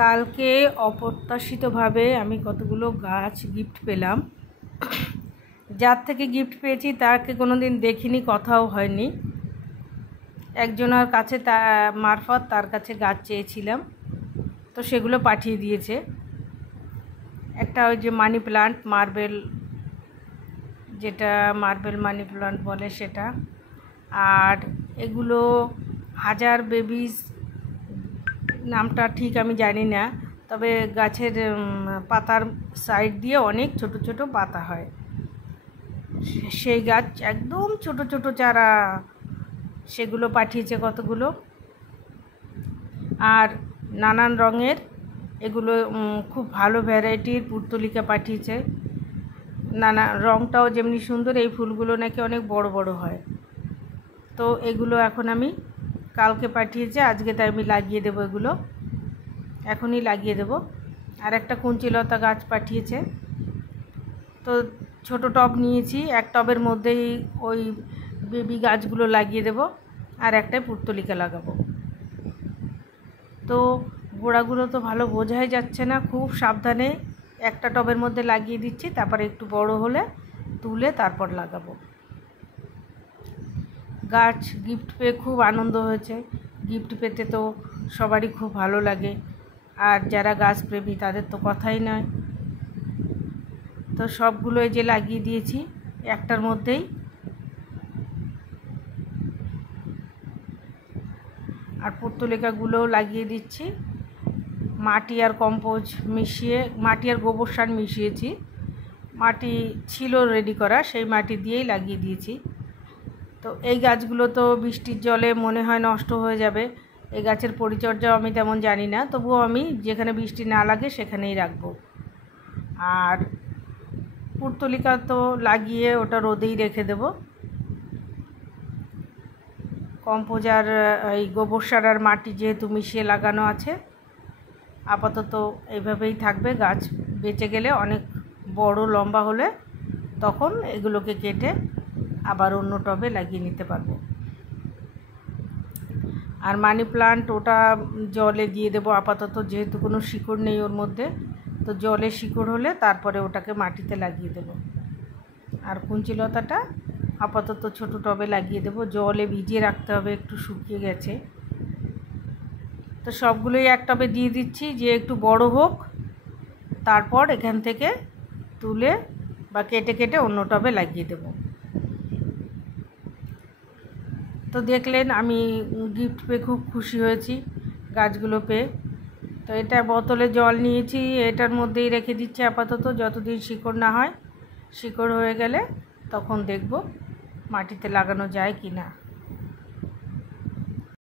কালকে অপ্রত্যাশিতভাবে আমি কতগুলো গাছ গিফট পেলাম। যার থেকে গিফট পেয়েছি তাকে কোনো দিন দেখিনি, কথাও হয়নি। একজনের কাছে মারফত তার কাছে গাছ চেয়েছিলাম, তো সেগুলো পাঠিয়ে দিয়েছে। একটা ওই যে মানি প্লান্ট, যেটা মার্বেল মানি প্লান্ট বলে সেটা, আর এগুলো হাজার বেবিজ, নামটা ঠিক আমি জানি না, তবে গাছের পাতার সাইড দিয়ে অনেক ছোট ছোট পাতা হয়, সেই গাছ একদম ছোট ছোট চারা, সেগুলো পাঠিয়েছে কতগুলো। আর নানান রঙের, এগুলো খুব ভালো ভ্যারাইটির পুর্তলিকা পাঠিয়েছে। নানা রঙটাও যেমনি সুন্দর, এই ফুলগুলো নাকি অনেক বড় বড় হয়। তো এগুলো এখন আমি কালকে পাঠিয়েছে, আজকে তাই আমি লাগিয়ে দেবো, এগুলো এখনই লাগিয়ে দেব। আর একটা কুঞ্চিলতা গাছ পাঠিয়েছে, তো ছোট টব নিয়েছি, এক টবের মধ্যেই ওই বেবি গাছগুলো লাগিয়ে দেব, আর একটাই পুর্তলিকা লাগাবো। তো গোড়াগুলো তো ভালো বোঝাই যাচ্ছে না, খুব সাবধানে একটা টবের মধ্যে লাগিয়ে দিচ্ছি, তারপরে একটু বড় হলে তুলে তারপর লাগাবো। গাছ গিফট পেয়ে খুব আনন্দ হয়েছে। গিফট পেতে তো সবারই খুব ভালো লাগে, আর যারা গাছ প্রেমী তাদের তো কথাই নয়। তো সবগুলোই যে লাগিয়ে দিয়েছি একটার মধ্যেই। আর পুর্তলিকাগুলোও লাগিয়ে দিচ্ছি। মাটি আর কম্পোজ মিশিয়ে, মাটি আর গোবর সার মিশিয়েছি, মাটি ছিল রেডি করা, সেই মাটি দিয়েই লাগিয়ে দিয়েছি। তো এই গাছগুলো তো বৃষ্টির জলে মনে হয় নষ্ট হয়ে যাবে, এই গাছের পরিচর্যাও আমি তেমন জানি না, তবুও আমি যেখানে বৃষ্টি না লাগে সেখানেই রাখবো। আর পুর্তলিকা তো লাগিয়ে ওটা রোদেই রেখে দেব। কম্পোজ আর এই গোবর সার আর মাটি যেহেতু মিশিয়ে লাগানো আছে, আপাতত এইভাবেই থাকবে। গাছ বেঁচে গেলে, অনেক বড় লম্বা হলে, তখন এগুলোকে কেটে আবার অন্য টবে লাগিয়ে নিতে পারবো। আর মানি প্লান্ট ওটা জলে দিয়ে দেবো আপাতত, যেহেতু কোনো শিকড় নেই ওর মধ্যে, তো জলে শিকড় হলে তারপরে ওটাকে মাটিতে লাগিয়ে দেব। আর কুঞ্চিলতাটা আপাতত ছোট টবে লাগিয়ে দেব, জলে ভিজিয়ে রাখতে হবে, একটু শুকিয়ে গেছে। তো সবগুলোই এক টবে দিয়ে দিচ্ছি, যে একটু বড় হোক, তারপর এখান থেকে তুলে বা কেটে কেটে অন্য টবে লাগিয়ে দেব। তো দেখলেন আমি গিফট পেয়ে খুব খুশি হয়েছি গাছগুলো পেয়ে। তো এটা বোতলে জল নিয়েছি, এটার মধ্যেই রেখে দিচ্ছি আপাতত, যতদিন শিকড় না হয়। শিকড় হয়ে গেলে তখন দেখব মাটিতে লাগানো যায় কি না।